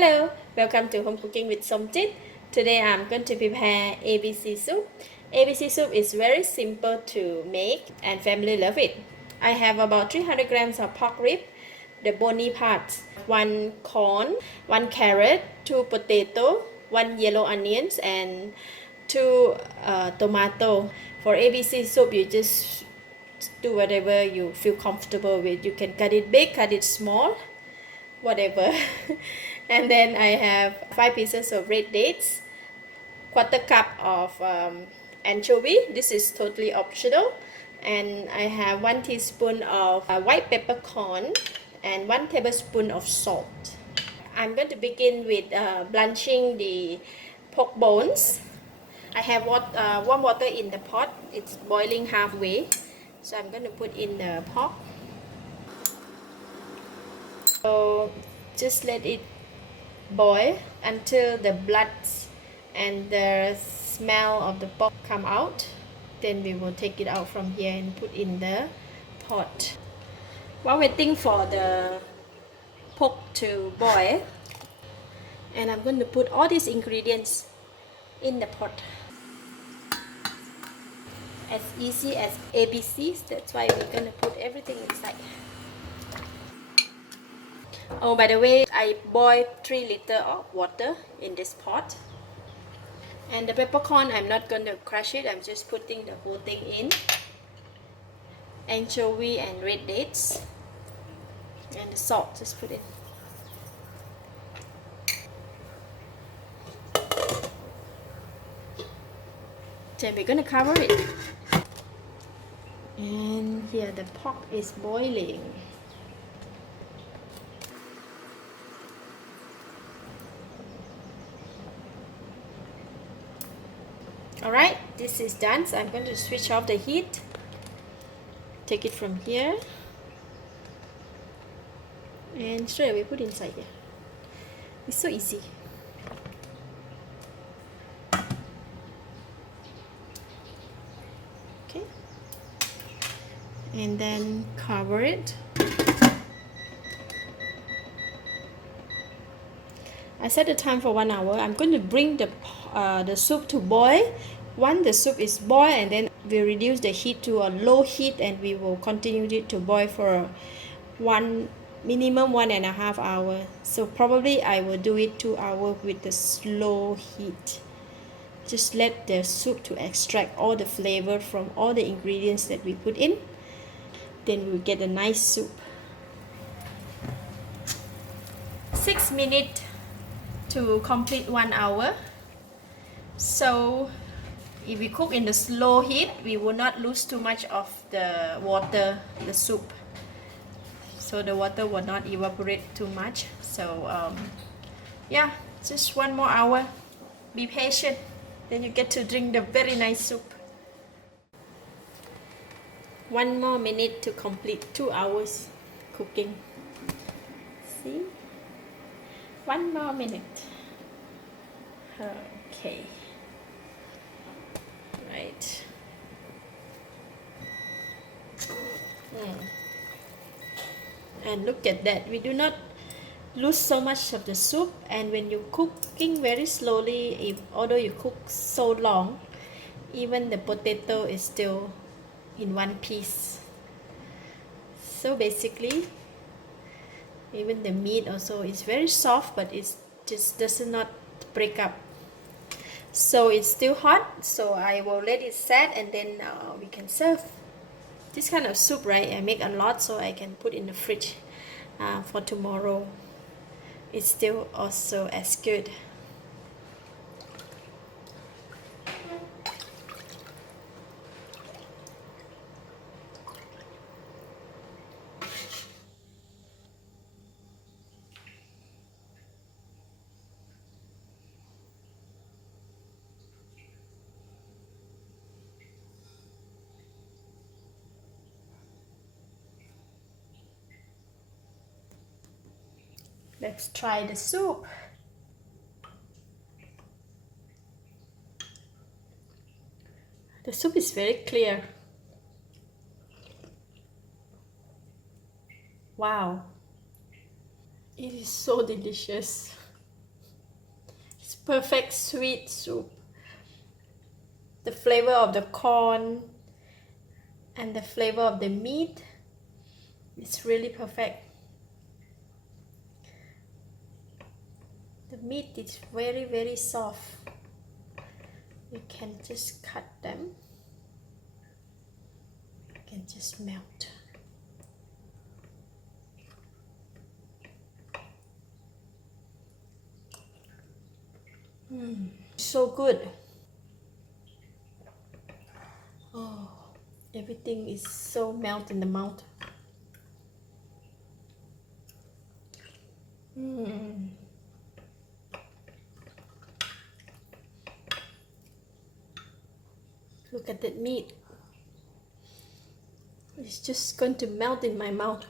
Hello, welcome to Home Cooking with Somjit. Today I'm going to prepare ABC soup. ABC soup is very simple to make and family love it. I have about 300 grams of pork rib, the bony parts, 1 corn, 1 carrot, 2 potato, 1 yellow onions and 2 tomato. For ABC soup you just do whatever you feel comfortable with. You can cut it big, cut it small, whatever. And then I have 5 pieces of red dates, quarter cup of anchovy. This is totally optional. And I have 1 teaspoon of white peppercorn and 1 tablespoon of salt. I'm going to begin with blanching the pork bones. I have warm water in the pot. It's boiling halfway, so I'm going to put in the pork. So just let it boil until the blood and the smell of the pork come out. Then we will take it out from here and put in the pot. While waiting for the pork to boil, and I'm going to put all these ingredients in the pot. As easy as ABCs, that's why we're going to put everything inside. Oh, by the way, I boiled 3 liters of water in this pot. And the peppercorn, I'm not going to crush it, I'm just putting the whole thing in. Anchovy and red dates. And the salt, just put it. Then we're going to cover it. And here the pork is boiling. Alright, this is done, so I'm going to switch off the heat. Take it from here. And straight away put inside here. It's so easy. Okay. And then cover it. I set the time for 1 hour. I'm going to bring the soup to boil. Once the soup is boiled, and then we reduce the heat to a low heat, and we will continue it to boil for minimum 1.5 hours. So probably I will do it 2 hours with the slow heat. Just let the soup to extract all the flavor from all the ingredients that we put in. Then we will get a nice soup. 6 minutes to complete 1 hour. So if we cook in the slow heat, we will not lose too much of the water, the soup. So the water will not evaporate too much. So yeah, just 1 more hour. Be patient. Then you get to drink the very nice soup. 1 more minute to complete 2 hours cooking. See? 1 more minute. Okay. Right. And look at that. We do not lose so much of the soup, and when you're cooking very slowly, although you cook so long, even the potato is still in one piece. So basically, even the meat also is very soft, but it just does not break up. So it's still hot, so I will let it set, and then we can serve. This kind of soup, right, I make a lot so I can put in the fridge for tomorrow. It's still also as good. Let's try the soup. The soup is very clear. Wow, it is so delicious. perfect sweet soup. The flavor of the corn and the flavor of the meat is really perfect. The meat is very soft. You can just cut them. You can just melt. So good. Oh, everything is so melt in the mouth. Look at that meat. It's just going to melt in my mouth.